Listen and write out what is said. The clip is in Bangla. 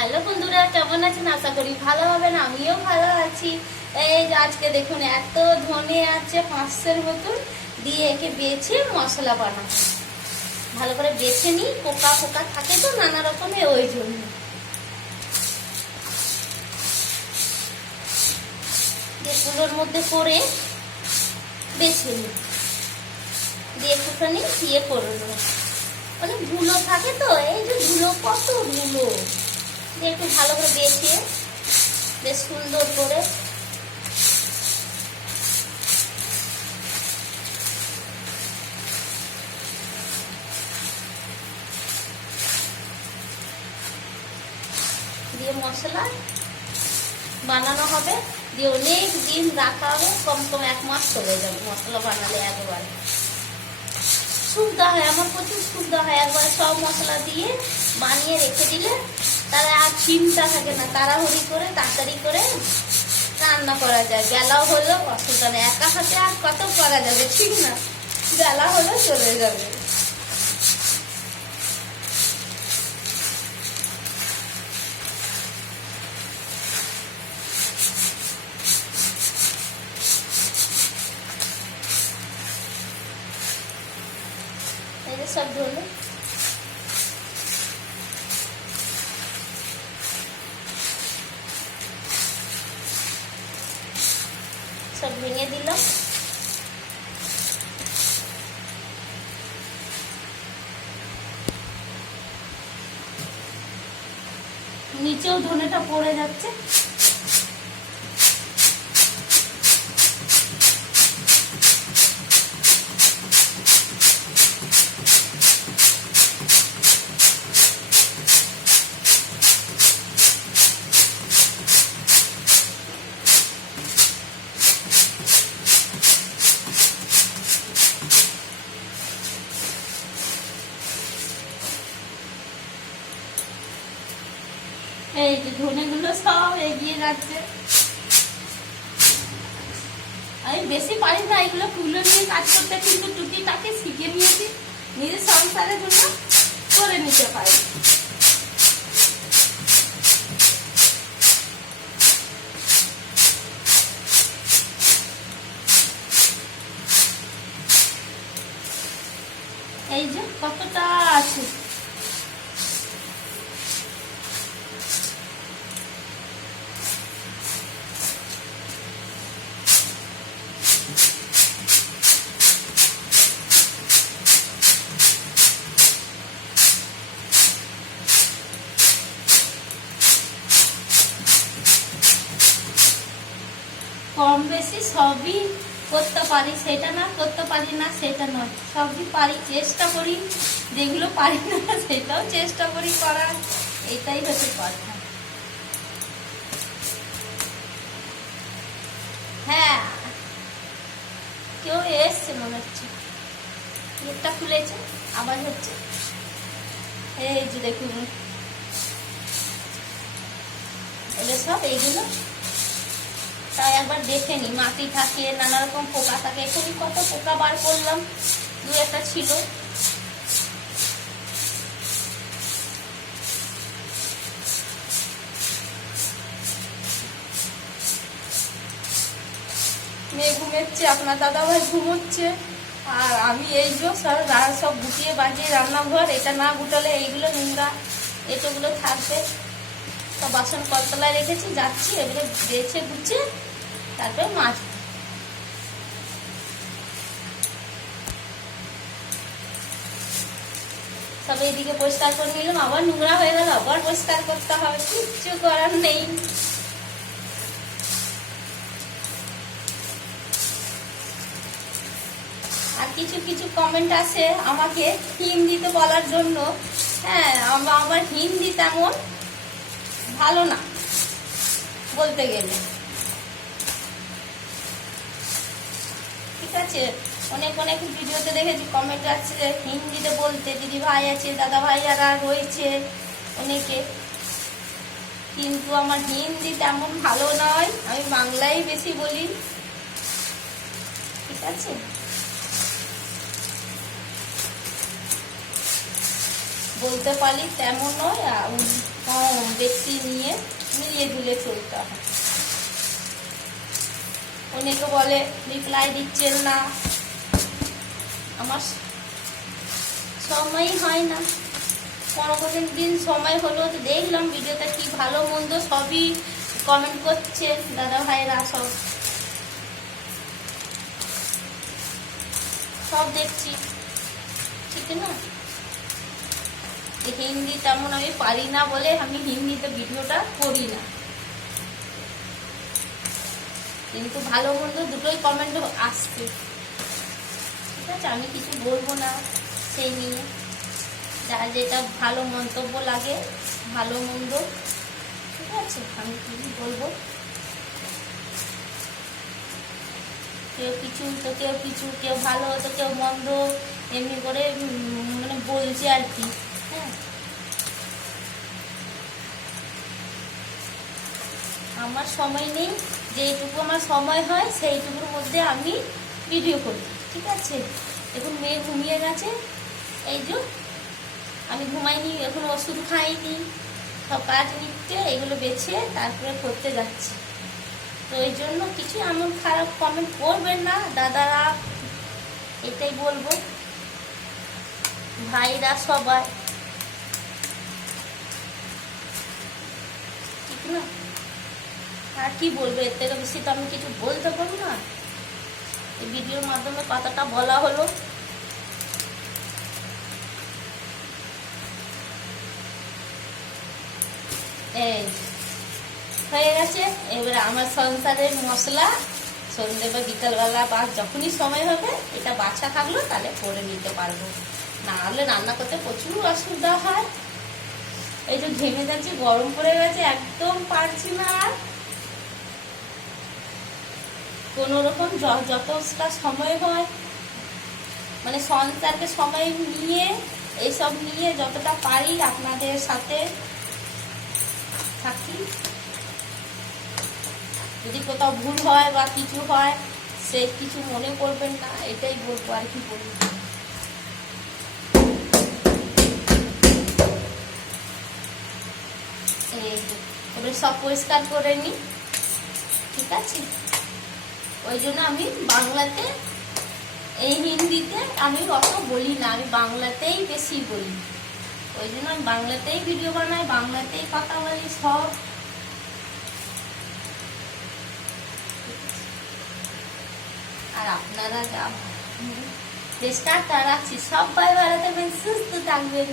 হ্যালো বন্ধুরা, কেমন আছেন? আশা করি ভালো হবেন। আমিও ভালো আছি। এই যে আজকে দেখুন এত ধনে আছে 500-এর মতন, দিয়ে একে বেছে মশলা বানাবো। ভালো করে বেছে নিই, পোকা পোকা থাকে তো নানা রকমের, ওই জন্য কুলোর মধ্যে করে বেছে নিই, দিয়ে একটুখানি দিয়ে করে নেবো। অনেক ধুলো থাকে তো, এই যে ধুলো, কত ধুলো, দিয়ে একটু ভালো করে বেছে বেশ সুন্দর করে দিয়ে মশলা বানানো হবে, দিয়ে অনেক দিন রাখা হবে, কম 1 মাস চলে যাবে মশলা বানালে। একবারে সুবিধা হয়, আমার প্রচুর সুবিধা হয়। একবার সব মশলা দিয়ে বানিয়ে রেখে দিলে তারা আর চিন্তা থাকে না, তাড়াহুড়ি করে তাড়াতাড়ি করে রান্না করা যায়। বেলাও হলো অসুবিধা নেই, একা হাতে আর কত করা যাবে, ঠিক না? বেলা হলো চলে যাবে। এই যে সব ধরলো, সব ভেঙে দিলাম। নিচেও ধনেটা পড়ে যাচ্ছে। এই যে ধনেগুলো সব এগিয়ে যাচ্ছে। আমি বেশি পারি না এগুলো তুলে নিয়ে কাজ করতে, কিন্তু টুকিটাকি শিখে নিয়েছি, নিজের সংসারের জন্য করে নিতে পারি। এই যে কতটা আছে, কম বেশি সবই করতে পারি, সেটা না করতে পারি না সেটা নয়, সবই পারি, চেষ্টা করি। যেগুলো পারি না সেটাও চেষ্টা করি করার, এটাই হচ্ছে কথা। হ্যাঁ, কেউ এসছে মনে হচ্ছে, গেটটা খুলেছে, আবার হচ্ছে। এই যে দেখুন এগুলো সব, এইগুলো তাই একবার দেখে নি, মাটি থাকে, নানা রকম পোকা থাকে। এখনই কত পোকা বার করলাম, 2-1টা ছিল। মেয়ে ঘুমাচ্ছে, আপনার দাদা ভাই ঘুমোচ্ছে, আর আমি এই যে সব গুটিয়ে বাজিয়ে রান্নাঘর, এটা না গুটালে এইগুলো নোংরা এটোগুলো থাকবে। সব বাসন কলতলায় রেখেছি, যাচ্ছি এগুলো বেছে গুছিয়ে তারপরে মাছ। সব এইদিকে পরিষ্কার করে নিলাম, আবার নোংরা হয়ে গেল, আবার পরিষ্কার করতে হবে, কিচ্ছু করার নেই। আর কিছু কিছু কমেন্ট আসে আমাকে হিন্দিতে বলার জন্য। হ্যাঁ, আমার হিন্দি তেমন ভালো না বলতে গেলে, ঠিক আছে? অনেক অনেক ভিডিওতে দেখেছি কমেন্ট আছে হিন্দিতে বলতে, দিদি ভাই আছে, দাদা ভাইয়ারা রয়েছে অনেকে, কিন্তু আমার হিন্দি তেমন ভালো নয়, আমি বাংলাই বেশি বলি, ঠিক আছে? বলতে পারি তেমন নয়, বেশি মিলিয়ে ঝুলিয়ে চলতে হয়। অনেকে বলে রিপ্লাই দিচ্ছেন না, আমার সময়ই হয় না। কোনো দিন সময় হলো তো দেখলাম ভিডিওটা কি ভালো মন্দ সবই কমেন্ট করছেন দাদা ভাইরা, সব দেখছি, ঠিক না। হিন্দি তেমন আমি পারি না বলে আমি হিন্দিতে ভিডিওটা করি না, কিন্তু ভালো মন্দ দুটোই কমেন্ট আসছে, ঠিক আছে। আমি কিছু বলবো না সেই নিয়ে, যার যেটা ভালো মন্তব্য লাগে ভালো মন্দ, ঠিক আছে, আমি কি বলবো। কেউ কিছু তো কেউ কিছু, কেউ ভালো তো কেউ মন্দ, এমনি করে মানে বলছে আর কি। হ্যাঁ, আমার সময় নেই, যেটুকু আমার সময় হয় সেইটুকুর মধ্যে আমি ভিডিও করি, ঠিক আছে। এখন মেয়ে ঘুমিয়ে গেছে, এই যে আমি ঘুমাইনি, এখন ওষুধ খাইনি, সব কাজ নিচ্ছে, এগুলো বেছে তারপরে করতে যাচ্ছি। তো এই জন্য কিছু এমন খারাপ কমেন্ট করবেন না দাদারা, এটাই বলবো, ভাইরা সবাই, ঠিক না। আর কি বলবো, এর থেকে বেশি তো আমি কিছু বলতে পারবো না। এই ভিডিওর মাধ্যমে কথাটা বলা হলো। এই হয়ে গেছে, এবারে আমার সংসারের মশলা সন্ধ্যে বা বিকালবেলা বা যখনই সময় হবে এটা বাছা থাকলো তাহলে করে নিতে পারবো, না হলে রান্না করতে প্রচুর অসুবিধা হয়। এই যে ঘেমে যাচ্ছি, গরম পড়ে গেছে, একদম পারছি না। আর কোনো রকম যতটা সময় হয় মানে সংসারকে সময় নিয়ে এইসব নিয়ে যতটা পারি আপনাদের সাথে থাকি। যদি কোথাও ভুল হয় বা কিছু হয় সে কিছু মনে করবেন না, এটাই বলবো, আর কি বলবো। এবার সব পরিষ্কার করে নিই, ঠিক আছে। ওই জন্য আমি বাংলাতে, এই হিন্দিতে আমি অত বলি না, আমি বাংলাতেই বেশি বলি। ওই জন্য আমি বাংলাতেই ভিডিও বানাই, বাংলাতেই কথা বলি সব। আর আপনারা যা চেষ্টা রাখছি সবাই ভালো থাকবেন, সুস্থ থাকবেন।